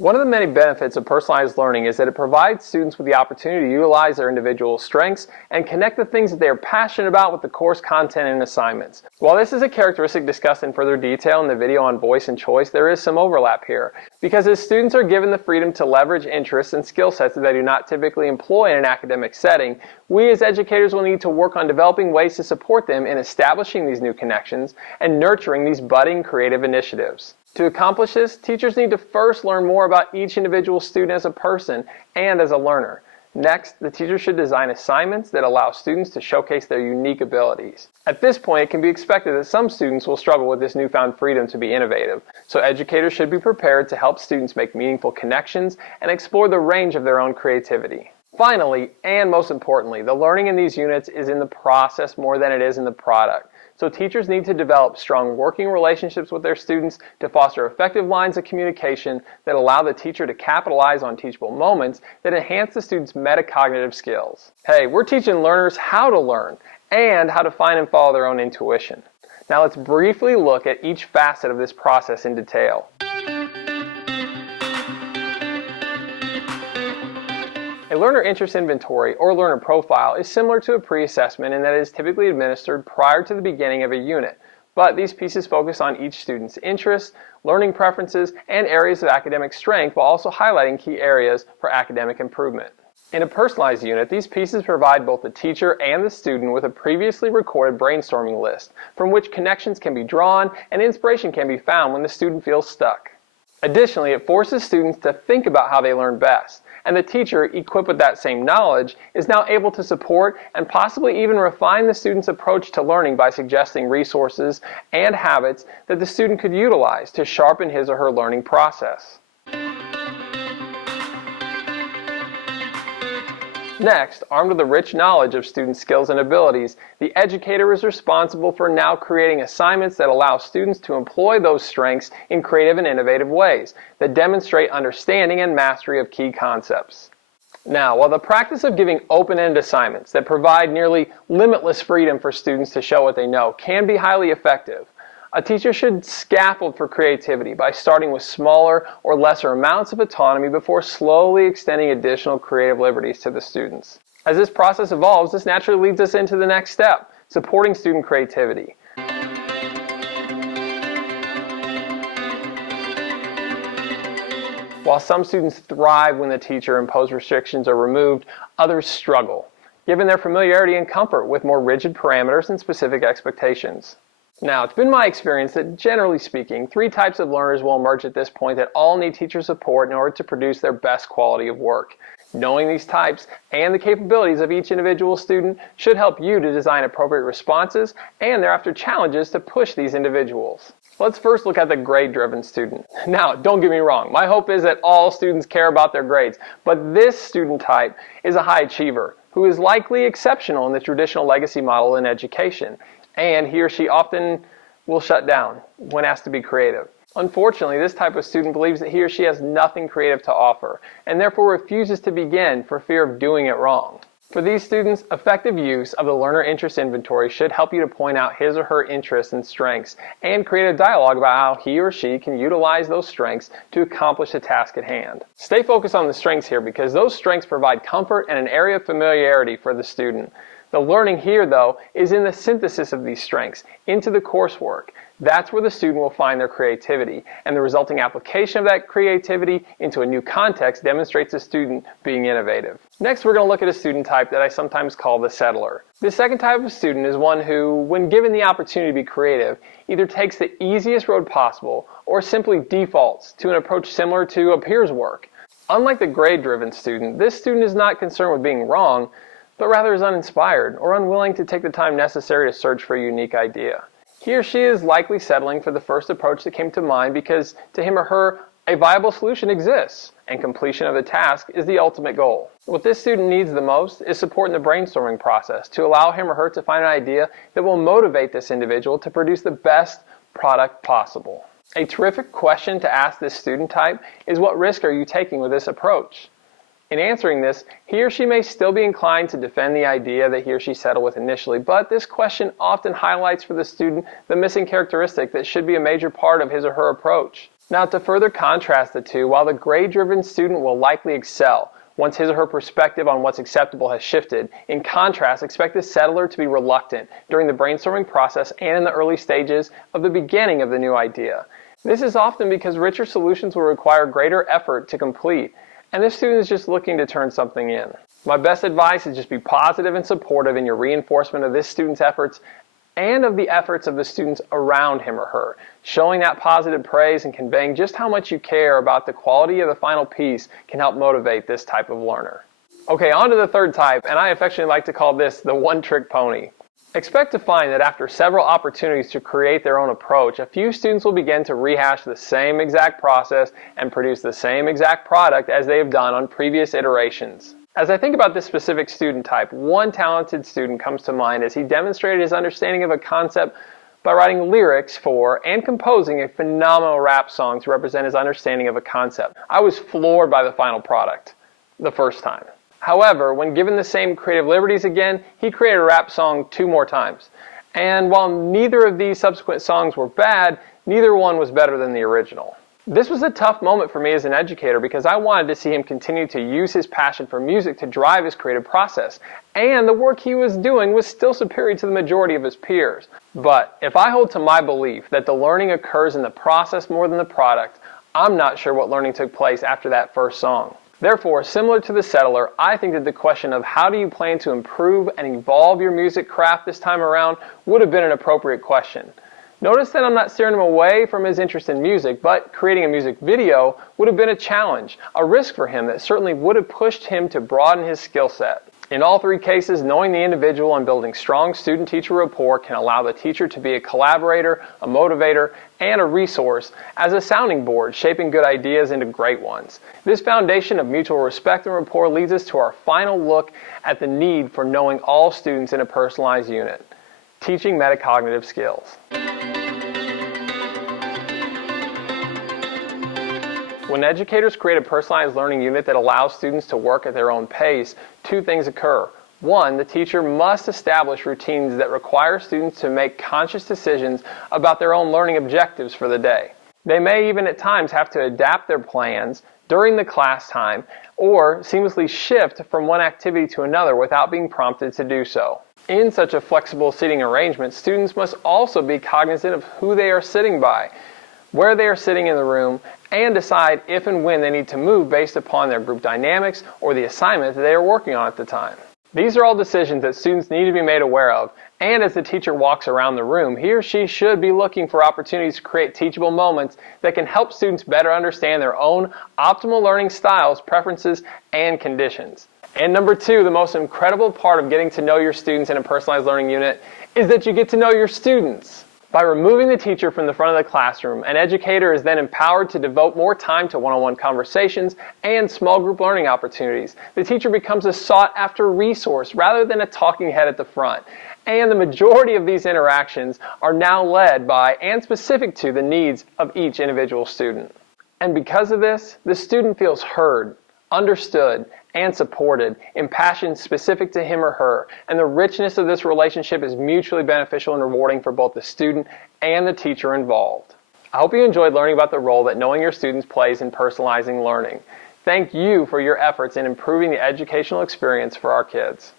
One of the many benefits of personalized learning is that it provides students with the opportunity to utilize their individual strengths and connect the things that they are passionate about with the course content and assignments. While this is a characteristic discussed in further detail in the video on voice and choice, there is some overlap here, because as students are given the freedom to leverage interests and skill sets that they do not typically employ in an academic setting, we as educators will need to work on developing ways to support them in establishing these new connections and nurturing these budding creative initiatives. To accomplish this, teachers need to first learn more about each individual student as a person and as a learner. Next, the teacher should design assignments that allow students to showcase their unique abilities. At this point, it can be expected that some students will struggle with this newfound freedom to be innovative, so educators should be prepared to help students make meaningful connections and explore the range of their own creativity. Finally, and most importantly, the learning in these units is in the process more than it is in the product. So teachers need to develop strong working relationships with their students to foster effective lines of communication that allow the teacher to capitalize on teachable moments that enhance the students' metacognitive skills. Hey, we're teaching learners how to learn and how to find and follow their own intuition. Now let's briefly look at each facet of this process in detail. A learner interest inventory, or learner profile, is similar to a pre-assessment in that it is typically administered prior to the beginning of a unit, but these pieces focus on each student's interests, learning preferences, and areas of academic strength while also highlighting key areas for academic improvement. In a personalized unit, these pieces provide both the teacher and the student with a previously recorded brainstorming list from which connections can be drawn and inspiration can be found when the student feels stuck. Additionally, it forces students to think about how they learn best, and the teacher, equipped with that same knowledge, is now able to support and possibly even refine the student's approach to learning by suggesting resources and habits that the student could utilize to sharpen his or her learning process. Next, armed with the rich knowledge of student skills and abilities, the educator is responsible for now creating assignments that allow students to employ those strengths in creative and innovative ways that demonstrate understanding and mastery of key concepts. Now, while the practice of giving open-ended assignments that provide nearly limitless freedom for students to show what they know can be highly effective, a teacher should scaffold for creativity by starting with smaller or lesser amounts of autonomy before slowly extending additional creative liberties to the students. As this process evolves, this naturally leads us into the next step, supporting student creativity. While some students thrive when the teacher imposed restrictions are removed, others struggle, given their familiarity and comfort with more rigid parameters and specific expectations. Now, it's been my experience that, generally speaking, three types of learners will emerge at this point that all need teacher support in order to produce their best quality of work. Knowing these types and the capabilities of each individual student should help you to design appropriate responses and thereafter challenges to push these individuals. Let's first look at the grade-driven student. Now, don't get me wrong, my hope is that all students care about their grades, but this student type is a high achiever who is likely exceptional in the traditional legacy model in education, and he or she often will shut down when asked to be creative. Unfortunately, this type of student believes that he or she has nothing creative to offer, and therefore refuses to begin for fear of doing it wrong. For these students, effective use of the learner interest inventory should help you to point out his or her interests and strengths, and create a dialogue about how he or she can utilize those strengths to accomplish the task at hand. Stay focused on the strengths here because those strengths provide comfort and an area of familiarity for the student. The learning here, though, is in the synthesis of these strengths into the coursework. That's where the student will find their creativity, and the resulting application of that creativity into a new context demonstrates the student being innovative. Next, we're going to look at a student type that I sometimes call the settler. This second type of student is one who, when given the opportunity to be creative, either takes the easiest road possible or simply defaults to an approach similar to a peer's work. Unlike the grade-driven student, this student is not concerned with being wrong, but rather is uninspired or unwilling to take the time necessary to search for a unique idea. He or she is likely settling for the first approach that came to mind because to him or her, a viable solution exists, and completion of the task is the ultimate goal. What this student needs the most is support in the brainstorming process to allow him or her to find an idea that will motivate this individual to produce the best product possible. A terrific question to ask this student type is, what risk are you taking with this approach? In answering this, he or she may still be inclined to defend the idea that he or she settled with initially, but this question often highlights for the student the missing characteristic that should be a major part of his or her approach. Now, to further contrast the two, while the grade-driven student will likely excel once his or her perspective on what's acceptable has shifted, in contrast, expect the settler to be reluctant during the brainstorming process and in the early stages of the beginning of the new idea. This is often because richer solutions will require greater effort to complete, and this student is just looking to turn something in. My best advice is just be positive and supportive in your reinforcement of this student's efforts and of the efforts of the students around him or her, showing that positive praise and conveying just how much you care about the quality of the final piece can help motivate this type of learner. Okay, on to the third type, and I affectionately like to call this the one-trick pony. Expect to find that after several opportunities to create their own approach, a few students will begin to rehash the same exact process and produce the same exact product as they have done on previous iterations. As I think about this specific student type, one talented student comes to mind as he demonstrated his understanding of a concept by writing lyrics for and composing a phenomenal rap song to represent his understanding of a concept. I was floored by the final product the first time. However, when given the same creative liberties again, he created a rap song 2 more times. And while neither of these subsequent songs were bad, neither one was better than the original. This was a tough moment for me as an educator because I wanted to see him continue to use his passion for music to drive his creative process, and the work he was doing was still superior to the majority of his peers. But if I hold to my belief that the learning occurs in the process more than the product, I'm not sure what learning took place after that first song. Therefore, similar to the settler, I think that the question of how do you plan to improve and evolve your music craft this time around would have been an appropriate question. Notice that I'm not steering him away from his interest in music, but creating a music video would have been a challenge, a risk for him that certainly would have pushed him to broaden his skill set. In all 3 cases, knowing the individual and building strong student-teacher rapport can allow the teacher to be a collaborator, a motivator, and a resource as a sounding board, shaping good ideas into great ones. This foundation of mutual respect and rapport leads us to our final look at the need for knowing all students in a personalized unit, teaching metacognitive skills. When educators create a personalized learning unit that allows students to work at their own pace, 2 things occur. 1, the teacher must establish routines that require students to make conscious decisions about their own learning objectives for the day. They may even at times have to adapt their plans during the class time or seamlessly shift from one activity to another without being prompted to do so. In such a flexible seating arrangement, students must also be cognizant of who they are sitting by, where they are sitting in the room, and decide if and when they need to move based upon their group dynamics or the assignment that they are working on at the time. These are all decisions that students need to be made aware of, and as the teacher walks around the room, he or she should be looking for opportunities to create teachable moments that can help students better understand their own optimal learning styles, preferences, and conditions. And number 2, the most incredible part of getting to know your students in a personalized learning unit is that you get to know your students. By removing the teacher from the front of the classroom, an educator is then empowered to devote more time to one-on-one conversations and small group learning opportunities. The teacher becomes a sought-after resource rather than a talking head at the front. And the majority of these interactions are now led by and specific to the needs of each individual student. And because of this, the student feels heard, understood, and supported in passions specific to him or her, and the richness of this relationship is mutually beneficial and rewarding for both the student and the teacher involved. I hope you enjoyed learning about the role that knowing your students plays in personalizing learning. Thank you for your efforts in improving the educational experience for our kids.